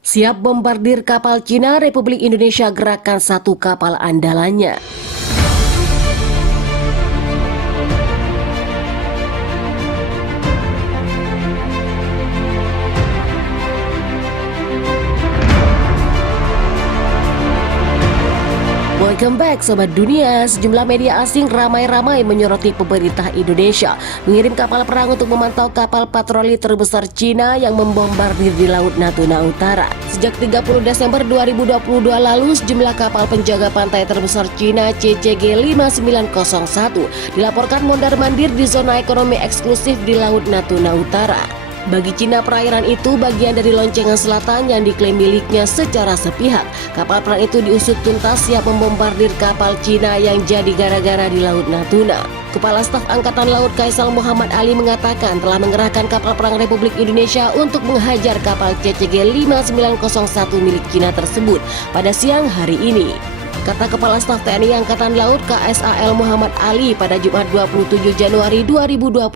Siap bombardir kapal Cina, Republik Indonesia gerahkan satu kapal andalannya. Welcome back Sobat Dunia. Sejumlah media asing ramai-ramai menyoroti pemerintah Indonesia mengirim kapal perang untuk memantau kapal patroli terbesar Cina yang membombardir di Laut Natuna Utara. Sejak 30 Desember 2022 lalu, sejumlah kapal penjaga pantai terbesar Cina CCG 5901 dilaporkan mondar-mandir di zona ekonomi eksklusif di Laut Natuna Utara. Bagi Cina, perairan itu bagian dari loncengan selatan yang diklaim miliknya secara sepihak. Kapal perang itu diusut tuntas siap membombardir kapal Cina yang jadi gara-gara di Laut Natuna. Kepala Staf Angkatan Laut Kaisal Muhammad Ali mengatakan telah mengerahkan kapal perang Republik Indonesia untuk menghajar kapal CCG 5901 milik Cina tersebut pada siang hari ini. Kata Kepala Staf TNI Angkatan Laut KSAL Muhammad Ali pada Jumat 27 Januari 2023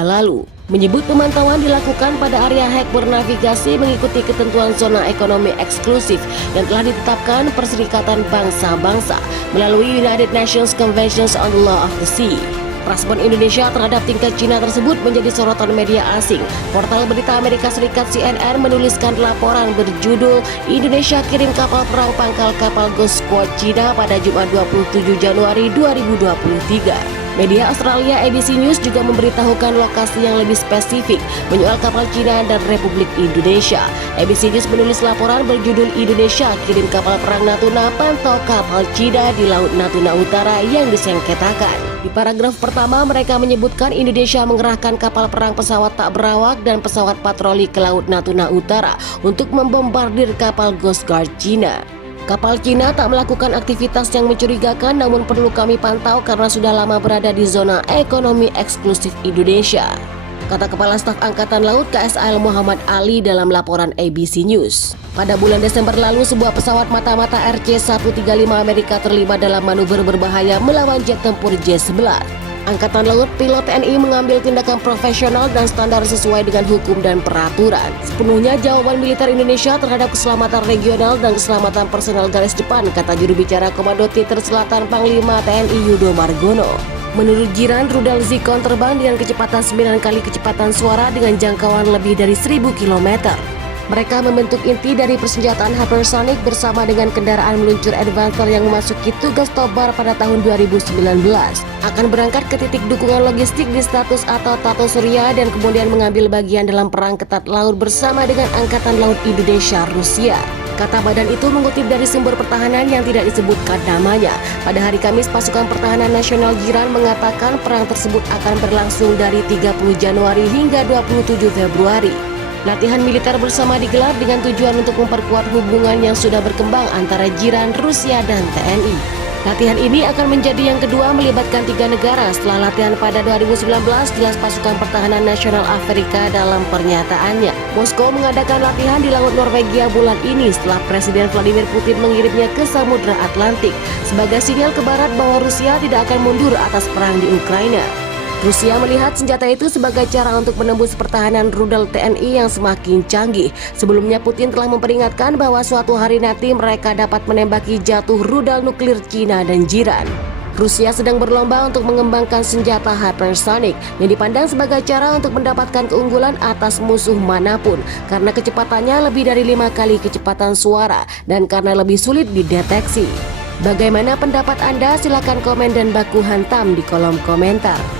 lalu. Menyebut pemantauan dilakukan pada area hek bernavigasi mengikuti ketentuan zona ekonomi eksklusif yang telah ditetapkan Perserikatan Bangsa-Bangsa melalui United Nations Conventions on the Law of the Sea. Respon Indonesia terhadap tingkah Cina tersebut menjadi sorotan media asing. Portal berita Amerika Serikat CNN menuliskan laporan berjudul Indonesia kirim kapal perang pangkal kapal Ghost Squad Cina pada Jumat 27 Januari 2023. Media Australia ABC News juga memberitahukan lokasi yang lebih spesifik menyoal kapal Cina dan Republik Indonesia. ABC News menulis laporan berjudul Indonesia kirim kapal perang Natuna pantau kapal Cina di Laut Natuna Utara yang disengketakan. Di paragraf pertama mereka menyebutkan Indonesia mengerahkan kapal perang pesawat tak berawak dan pesawat patroli ke Laut Natuna Utara untuk membombardir kapal Coast Guard Cina. Kapal Cina tak melakukan aktivitas yang mencurigakan namun perlu kami pantau karena sudah lama berada di zona ekonomi eksklusif Indonesia, kata Kepala Staf Angkatan Laut KSAL Muhammad Ali dalam laporan ABC News. Pada bulan Desember lalu, sebuah pesawat mata-mata RC-135 Amerika terlibat dalam manuver berbahaya melawan jet tempur J-11. Angkatan Laut pilot TNI mengambil tindakan profesional dan standar sesuai dengan hukum dan peraturan. Sepenuhnya jawaban militer Indonesia terhadap keselamatan regional dan keselamatan personel garis depan, kata juru bicara Komando Titer Selatan Panglima TNI Yudo Margono. Menurut Jiran, rudal Zikon terbang dengan kecepatan 9 kali kecepatan suara dengan jangkauan lebih dari 1000 km. Mereka membentuk inti dari persenjataan hypersonic bersama dengan kendaraan meluncur advancer yang memasuki tugas Tobar pada tahun 2019. Akan berangkat ke titik dukungan logistik di status atau Tato Surya dan kemudian mengambil bagian dalam perang ketat laut bersama dengan Angkatan Laut Indonesia Rusia. Kata badan itu mengutip dari sumber pertahanan yang tidak disebutkan namanya. Pada hari Kamis, Pasukan Pertahanan Nasional Jiran mengatakan perang tersebut akan berlangsung dari 30 Januari hingga 27 Februari. Latihan militer bersama digelar dengan tujuan untuk memperkuat hubungan yang sudah berkembang antara Jiran, Rusia, dan TNI. Latihan ini akan menjadi yang kedua melibatkan 3 negara setelah latihan pada 2019, jelas Pasukan Pertahanan Nasional Afrika dalam pernyataannya. Moskow mengadakan latihan di Laut Norwegia bulan ini setelah Presiden Vladimir Putin mengirimnya ke Samudra Atlantik sebagai sinyal ke barat bahwa Rusia tidak akan mundur atas perang di Ukraina. Rusia melihat senjata itu sebagai cara untuk menembus pertahanan rudal TNI yang semakin canggih. Sebelumnya Putin telah memperingatkan bahwa suatu hari nanti mereka dapat menembaki jatuh rudal nuklir Cina dan Jiran. Rusia sedang berlomba untuk mengembangkan senjata hypersonic yang dipandang sebagai cara untuk mendapatkan keunggulan atas musuh manapun karena kecepatannya lebih dari 5 kali kecepatan suara dan karena lebih sulit dideteksi. Bagaimana pendapat Anda? Silakan komen dan baku hantam di kolom komentar.